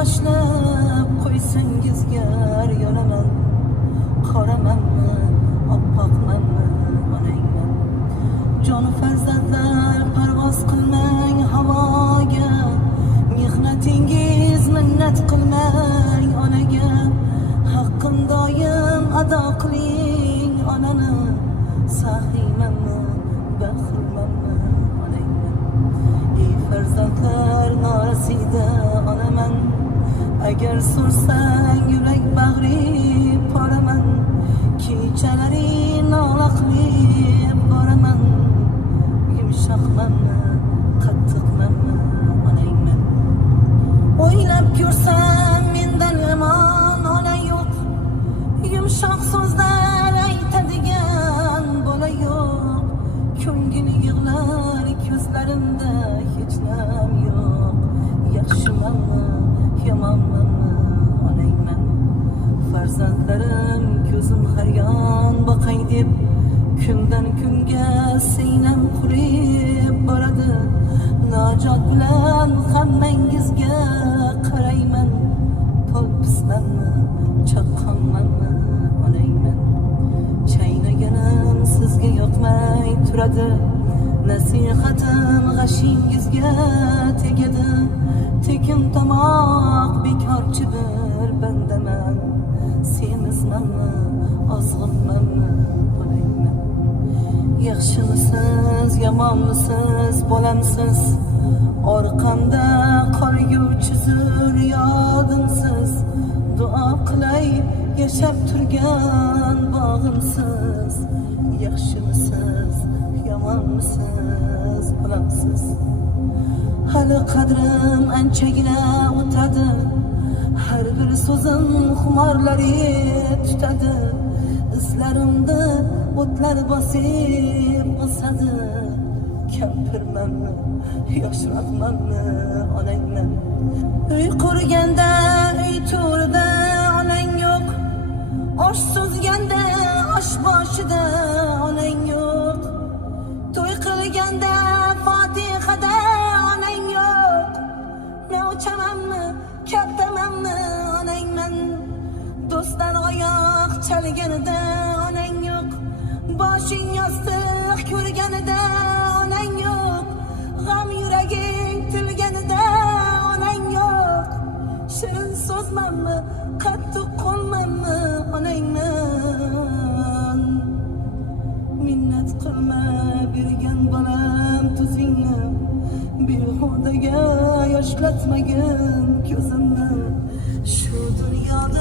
bag'ishlab qo'ysangiz gar yonaman. Qoramanmi, oppoqmanmi, onangman. Joni farzandlar parvoz qilmang havoga. Mehnatingiz minnat qilmang onaga. Haqqim doim ado qiling onani. Saxiymanmi, baxilmanmi, onangman. Ey farzandlar norasida onaman. Agar so'rsang yurak bag'ri poraman. Kechalari nola qilib boraman. Yumshoqmanmi, qattiqmanmi, onangman. O'ylab ko'rsam mendan yomon ona yo'q. Yumshoq so'zlar aytadigan bola yo'q. Ko'ngli yig'lar ko'zlarimda hech nam yo'q. Yaxshimanmi, yomonmanmi, onangman. Farzandlarim ko'zim har yon boqay deb kundan kunga sinam qurib boradi. Najot bilan hammangizga qarayman. Polpismanmi, chaqqonmanmi, onangman. Chaynaganim sizga yoqmay turadi. Nasihatim g'ashingizga tegadi. Tekin tomoq bekorchidir bandaman. Semizmanmi, ozg'inmanmi, onangman. Yaxshimisiz, yomonmisiz, bolamsiz? Orqamda qolguvchi zur yodimsiz. Duo qilay yashab turgan bog'imsiz. Yaxshimisiz, yomonmisiz, bolamsiz? Hali qadrim anchagina o'tadi. Har bir so'zim xumorlari tutadi. Izlarimda o'tlar bosib o'sadi. Kampirmanmi, yoshroqmanmi, onangman. Uy qurganda uy to'rida onang yo'q. Osh suzganda osh boshida onang yo'q. To'y qilganda Fatihada onang yo'q. Men o'chamanmi, kattamanmi, onangman. Do'stlar oyoq chalganida onang yo'q. Boshing yostiq ko'rganida onang yo'q. G'am yuraging tilganida onang yo'q. Shirin so'zmanmi, qattiq qo'lmanmi, onangman. Minnat qilma bergan bolam tuzingni. Behudaga yoshlatmagin ko'zimni. Shu dunyoda